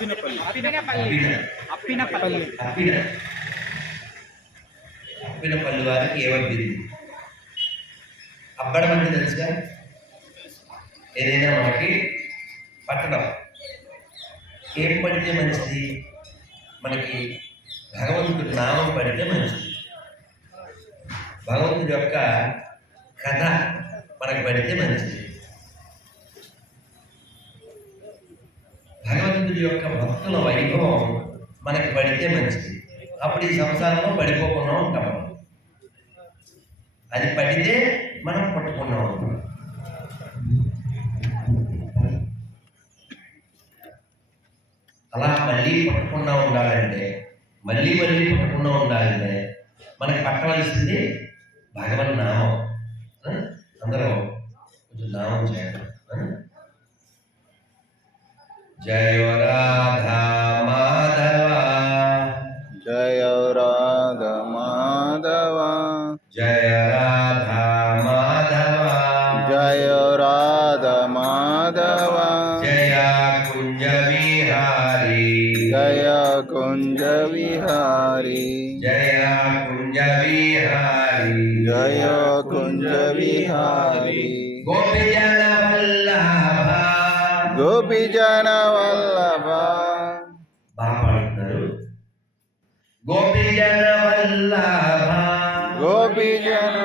అప్పినపల్లి. అప్పినపల్లి. అప్పినపల్లి. అప్పిన అప్పినపల్లి వారికి ఏమబ్బింది అబ్బడం అంటే తెలుసుగా? ఏదైనా మనకి పట్టడం ఏం పడితే మంచిది? మనకి భగవంతుడి నామం పడితే మంచిది. భగవంతుడి యొక్క కథ మనకు పడితే మంచిది. భగవంతుడి యొక్క భక్తుల వైభవం మనకి పడితే మంచిది. అప్పుడు ఈ సంసారంలో పడిపోకుండా ఉంటాం. అది పడితే మనం పట్టుకున్నాం అలా మళ్ళీ పట్టుకున్నా ఉండాలంటే మళ్ళీ మళ్ళీ పట్టుకున్నా ఉండాలంటే మనకి పట్టవలసింది భగవన్ నామం అందరూ కొంచెం నామం చేయాలి जय राधा माधवा। जय राधा माधवा। जय राधा माधवा। जय राधा माधवा। जया कुंज विहारी। जया कुंज विहारी। जया कुंज विहारी। जया कुंज विहारी। गोपी గోపిజన వల్లభ బాగా పాడుతున్నారు గోపిజన వల్లభ గోపిజన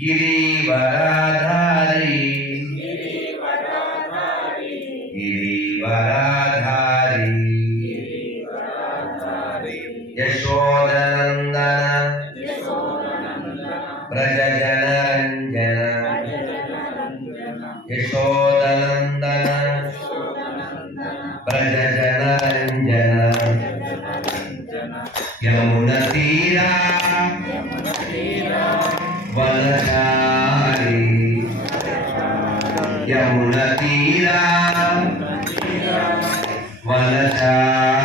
గిరివరాధారి గిరివరాధారి యమున తీరా వలసారి యమున తీరా వలసారి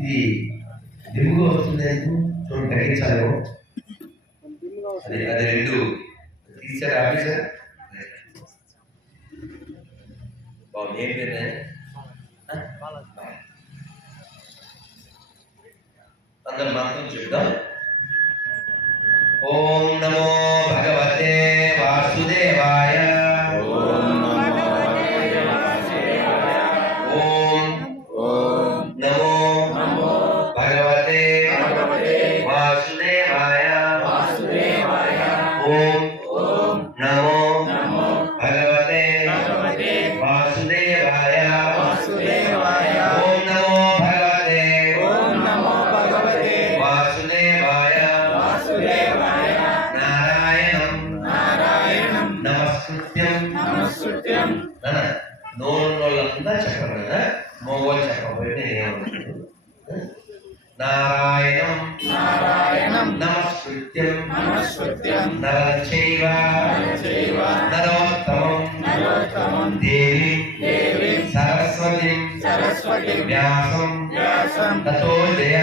ఇది దిమ్ముగా వస్తుంది చూడండి గ్రహించాలేమో అదే రెండు తీసారు ఆఫీసర్ జానకి జయ బోలో బాగుంది ఏం పేరు నాయన? ఆ? అందరం మంత్రం చెప్దాం ఓం నోరు వాళ్ళంతా చెప్పరు కదా మోగోలు చెప్పబోయి నేనేమనుకుంటున్నాను నారాయణం. నమస్కృత్యం. నరచైవ. నరోత్తమం. దేవి. సరస్వతి. వ్యాసం. తతో జయ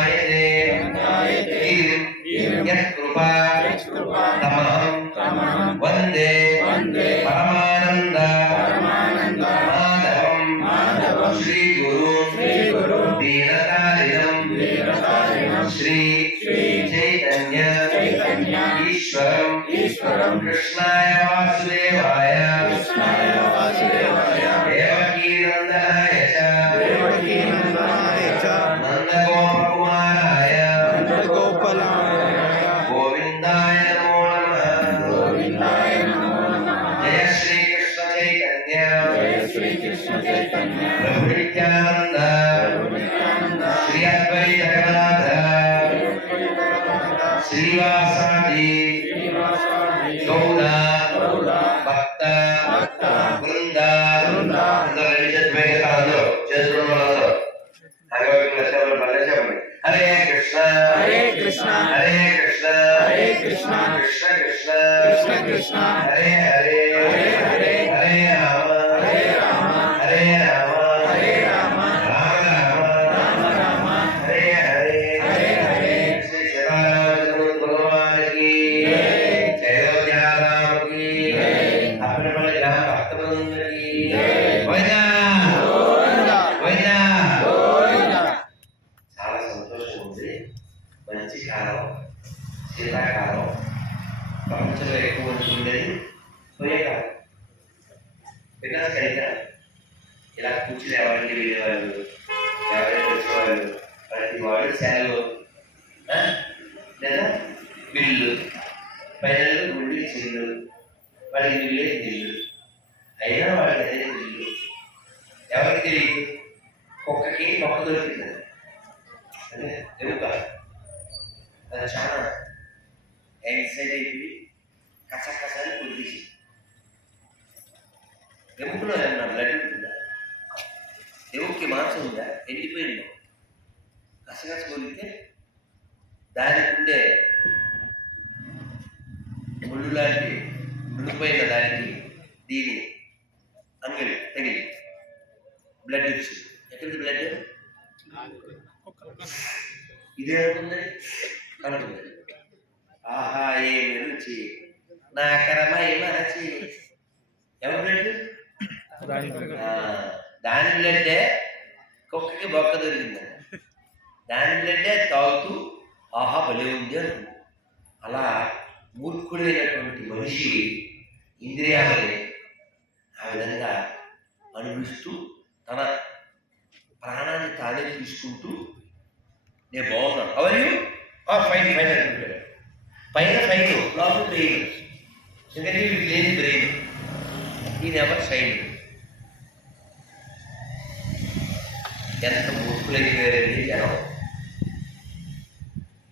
Shri, Shri Chaitanya, Chaitanya, Ishwaram, Ishwaram, Krishnaya Vasudevaya. Gowda భక్త బృంద చేసుకున్న వాళ్ళందరూ. విన్నాను ఇలా కూర్చుని ఎవరికి వెళ్ళేవాళ్ళు ఎవరైనా వచ్చేవాళ్ళు ప్రతి వాడు సెలవు లేదా? బిల్లు. పైన గుండి చెల్లు వాళ్ళకి బిల్లే బిల్లు అయినా వాళ్ళకి అదే బిల్లు ఎవరికి తెలియదు? కుక్కకి మొక్క దొరికింది. అదే ఎరుక అది చాలా. యాంగ్జైటీ అయిపోయి కస ఎముకలో ఏమన్నా బ్లడ్ ఉంటుందా? ఎముకి మాంసం ఉందా? ఎండిపోయింది? కసగస కొలితే దానికి ఉండే ముళ్ళు లాంటి ముడిపోయిన దానికి దీని అంగిలి తగిలి బ్లడ్ వచ్చింది ఎక్కడికి బ్లడ్ ఇదే అవుతుంది అంటుంది ఆహా ఏమి రుచి? నా కరమ ఏమరచి ఎవరు బ్లడ్ దాని బ్లడ్డే కుక్కకి బొక్క దొరికింది దాని బ్లడ్డే తాగుతూ ఆహా భలే ఉంది అనుకుంది. అలా మూర్ఖుడైనటువంటి మనిషి ఇంద్రియాలని ఆ విధంగా అనుభవిస్తూ తన ప్రాణాన్ని తానే తీసుకుంటూ నేను బాగున్నాను. అవరు ఫైన్ ఫైన్ అనుకుంటాడు. పైన ఫైన్ లోపల బ్రెయిన్ ఎందుకంటే వీడికి లేని బ్రెయిన్ ఈ ఎవరు సైన్ ఎంత మూర్ఖులైపోయారండి జనం?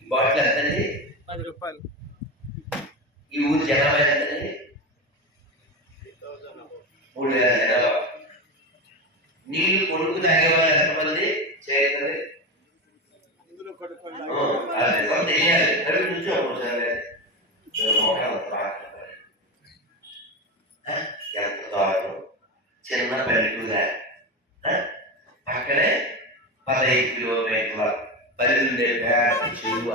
ఈ బాటిల్ ఎంతండి పది రూపాయలు. ఈ ఊరి జనాభా ఎంతండి మూడు వేల జనాభా. నీళ్ళు కొడుకు తాగేవాళ్ళు ఎంతమంది? అది కొంత వేయాలి ఎంత దారుణం చిన్న పల్లెటూరా ఆ, పక్కనే పదహైదు కిలోమీటర్ల పల్లెండే పేట చెరువు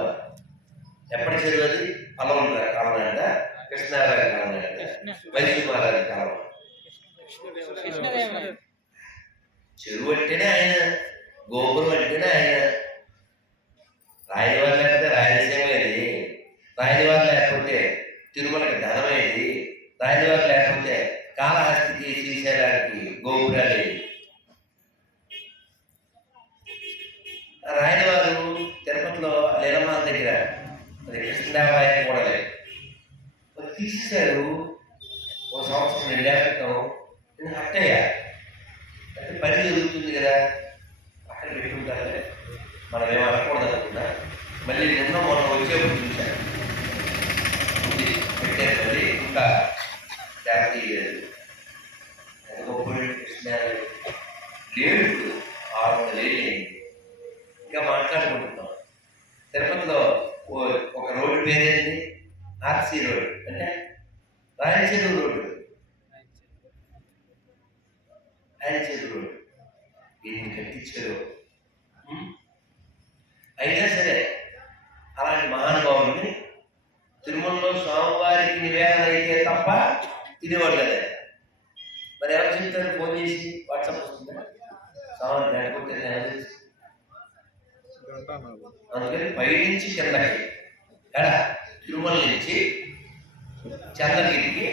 ఎప్పటి చెరువు అది? పొలం కాలం కృష్ణారాయణ కాలం వైద్యుమారాయణ కాలం చెరువు అంటేనే ఆయన గోపురం అంటేనే ఆయన. రాయలవారు లేకపోతే రాయలసీమ ఇది రాయలవారు లేకపోతే తిరుమలకి ధనమేది రాయలవారు లేకపోతే కాళహస్తికి శ్రీశైలానికి తీసేశారు ఒక సంవత్సరం రెండేళ్ళ క్రితం. నేను హట్టయ్యా అంటే పని జరుగుతుంది కదా. అక్కడ పెట్టుకుంటారు మనం ఏం అనకూడదు అనుకున్నా మళ్ళీ నిన్న మొన్న అయినా సరే అలాంటి మహానుభావుని తిరుమలలో స్వామివారికి నివేదన అయితే తప్ప తినేవాడు కదా. మరి ఎవరు చెప్తారు? ఫోన్ చేసి వాట్సాప్ వస్తుందా. స్వామి లేకపోతే అందుకని పైనుంచి కిందకి ఎడ? తిరుమల నుంచి చంద్రగిరికి